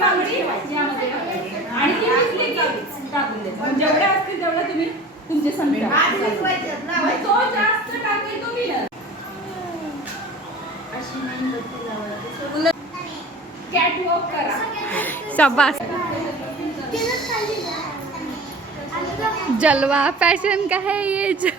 बांगडी यामध्ये आणि ती विसली की टाकून द्यायचं. जेवढ्या असतील तेवढ्या तुम्ही तुमचे संख्या. तो जास्त टाकेल तो विनर. कॅट वॉक करा. शाबाश. जलवा फैशन का है ये जो.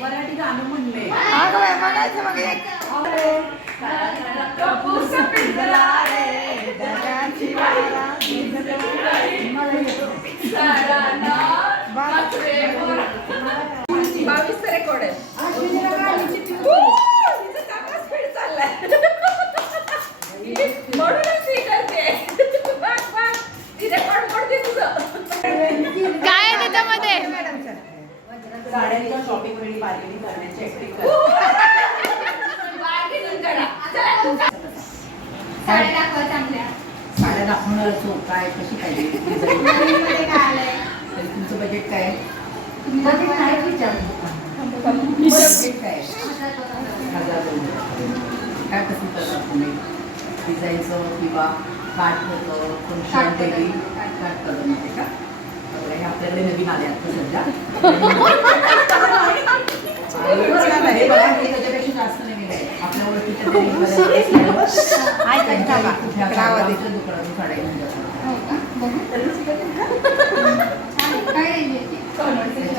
मराठी गाणं म्हणले. बावीस रेकॉर्ड आहे. म्हणूनच ती करते. रेकॉर्ड मोडते तुझं. काय आहे त्याच्यामध्ये? साड्यांच्या शॉपिंग वेळी बार्गेनिंग करण्याची ऍक्टिंग करा. साड्या दाखवा चांगल्या. साड्या दाखवणार असो काय कशी पाहिजे तुमचं बजेट काय? बजेट काय बजेट काय? 1000 काय पसंत करतात तुम्ही? डिझाईनचं किंवा काठ होतं फंक्शन डेली काठ करत माहिती का? हे आपल्याकडे नवीन आले आता सध्या. त्याच्यापेक्षा जास्त नवीन आहे आपल्या ओळखीच्या दुकानातून साड्या घेऊन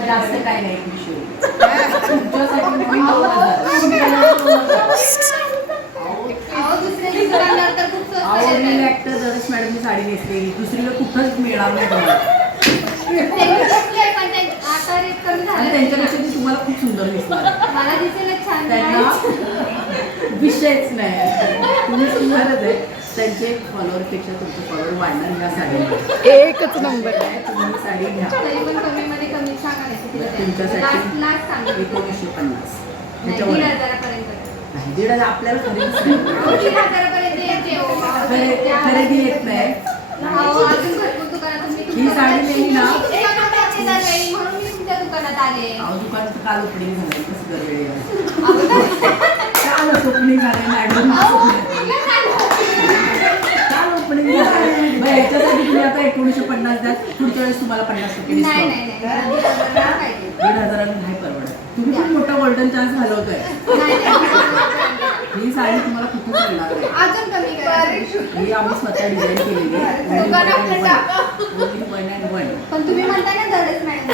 जास्त काय नाही ऍक्टर दरच मॅडमनी साडी नेसलेली दुसरीला कुठंच मिळणार नाही तुम्हाला. त्यांच्यापेक्षा ती तुम्हाला खूप सुंदर दिसणार. विषयच नाही तुम्ही सुंदरच आहे. त्यांचे फॉलोअरपेक्षा तुमचे फॉलोअर वाढणार या साडीमध्ये. एकच नंबर आहे. तुम्ही साडी घ्या तुमच्यासाठी 1950 त्याच्यावर नाही 1500 आपल्याला खरेदी येत नाही. ही साडी नेली ना दुकानात काल ओपनिंग झालं कसं दरवेळी काल ओपनिंग झालं मॅडम काल ओपनिंग झालं. याच्यासाठी तुम्ही आता 1950 द्या पुढच्या वेळेस तुम्हाला 50% डिस्काउंट. 1500 नाही परवडत. तुम्ही खूप मोठा गोल्डन चान्स घालवतोय. ही साडी तुम्हाला खूप मिळणार आहे. ही आम्ही स्वतः डिझाईन केलेली आहे. पण तुम्ही म्हणता ना दरच मॅडम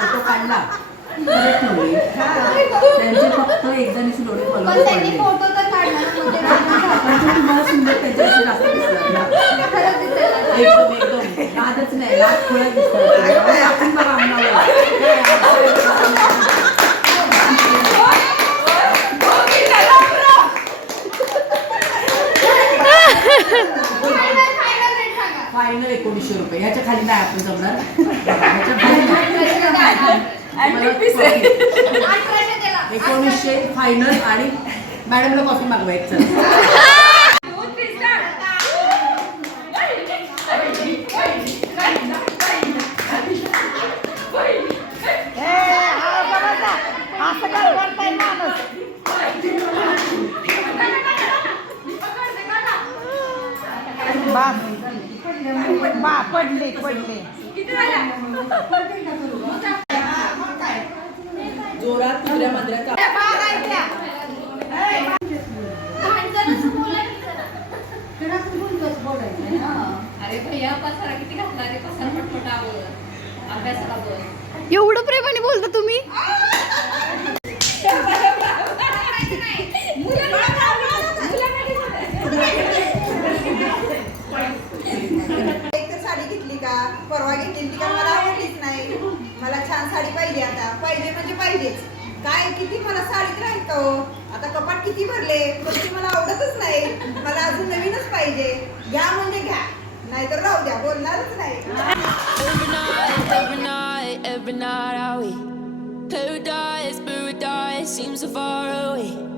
फोटो काढला त्यांचे फक्त एकजणीचे डोळे फॉलो त्यांनी फोटो तर काढला तुम्हाला सुंदर त्याच्यापेक्षा जास्त दिसतात. एकदम एकदम नादच नाही नाद थोडा दिसतात. आपण बघा फायनल 1900 रुपये. ह्याच्या खाली नाही आपण जमणार. ह्याच्या खाली 1900 फायनल. आणि मॅडमला कॉफी मागवा एक चल. पडले जोरात तुझ्या मंदिराचा अरे भैया पसारा किती घातला रे. पसारा पटपट आवड अभ्यासाला बोल. एवढं प्रेमाने बोलता तुम्ही. परवा घेतली ती काय मला आवडलीच नाही. मला छान साडी पाहिजे आता. पाहिजे म्हणजे पाहिजेच. काय किती मला साडीत राहील का हो? आता कपाट किती भरले पण ती मला आवडतच नाही. मला अजून नवीनच पाहिजे. घ्या म्हणजे घ्या, नाहीतर राहू द्या, बोलणारच नाही. every night, are we? Paradise, paradise seems so far away.